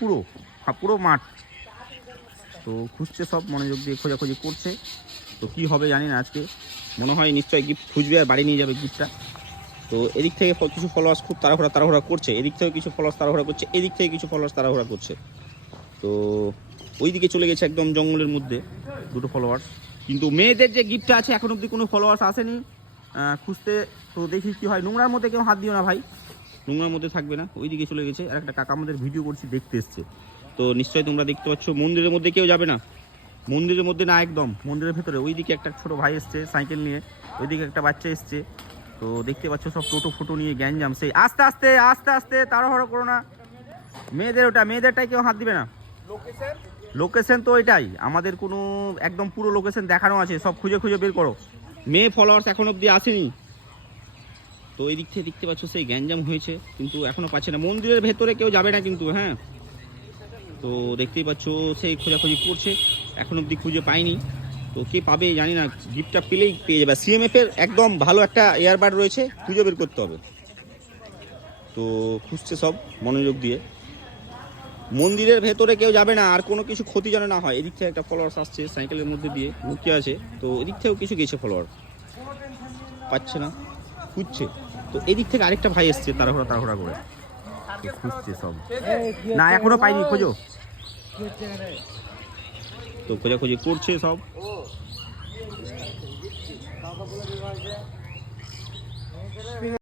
পুরো পুরো মাঠ। তো খুঁজছে সব, মনোযোগ দিয়ে খোঁজাখুঁজি করছে। তো কি হবে জানি না, আজকে মনে হয় নিশ্চয়ই গিফট খুঁজবে আর বাড়ি নিয়ে যাবে গিফটটা। তো এদিক থেকে কিছু ফলোয়ার্স খুব তাড়াহুড়া করছে, এদিক থেকে কিছু ফলোয়ার্স তাড়াহুড়া করছে, এদিক থেকে কিছু ফলোয়ার্স তাড়াহুড়া করছে। তো ওই দিকে চলে গেছে একদম জঙ্গলের মধ্যে দুটো ফলোয়ার্স। কিন্তু মেয়েদের যে গিফটটা আছে এখন অবধি কোনো ফলোয়ার্স আসেনি খুঁজতে। তো দেখি কি হয়। নোংরার মধ্যে কেউ হাত দিও না ভাই, নোংরার মধ্যে থাকবে না। ওই দিকে চলে গেছে, আর একটা কাকা আমাদের ভিডিও করছি দেখতে এসছে। তো নিশ্চয়ই তোমরা দেখতে পাচ্ছ মন্দিরের মধ্যে কেউ যাবে না, মন্দিরের মধ্যে না, একদম মন্দিরের ভেতরে। ওইদিকে একটা ছোট ভাই এসছে সাইকেল নিয়ে, ওইদিকে একটা বাচ্চা এসছে। তো দেখতে পাচ্ছ সব টোটো ফোটো নিয়ে গ্যাঞ্জাম। সেই আস্তে আস্তে আস্তে আস্তে, তাড়াহুড়ো করো না। মেয়েদের ওটা, মেয়েদেরটাই কেউ হাত দিবে না। লোকেশন তো ওইটাই আমাদের, কোনো একদম পুরো লোকেশন দেখানো আছে, সব খুঁজে খুঁজে বের করো। মেয়ে ফলোয়ার্স এখন অবধি আসেনি। তো এই দিক থেকে দেখতে পাচ্ছ সেই গ্যাঞ্জাম হয়েছে, কিন্তু এখনো পাচ্ছে না। মন্দিরের ভেতরে কেউ যাবে না কিন্তু, হ্যাঁ। তো দেখতেই পাচ্ছ সেই খোঁজাখুঁজি করছে, এখন অবধি খুঁজে পাইনি। তো কে পাবে জানি না, গিফটটা পেলেই পেয়ে যাবে। সিএমএফ এর একদম ভালো একটা এয়ারবাড রয়েছে, খুঁজে বের করতে হবে। তো খুঁজছে সব মনোযোগ দিয়ে। মন্দিরের ভেতরে কেউ যাবে না, আর কোনো কিছু ক্ষতি যেন না হয়। এদিক থেকে একটা ফলোয়ার্স আসছে সাইকেলের মধ্যে দিয়ে লুকিয়ে আছে। তো এদিক থেকেও কিছু গেছে ফলোয়ার, পাচ্ছে না, খুঁজছে। তো এদিক থেকে আরেকটা ভাই এসছে তাড়াহুড়া করে, খুঁজছে সব। না এখনো পাইনি, খোঁজো। তো খোঁজাখুঁজি করছে সব।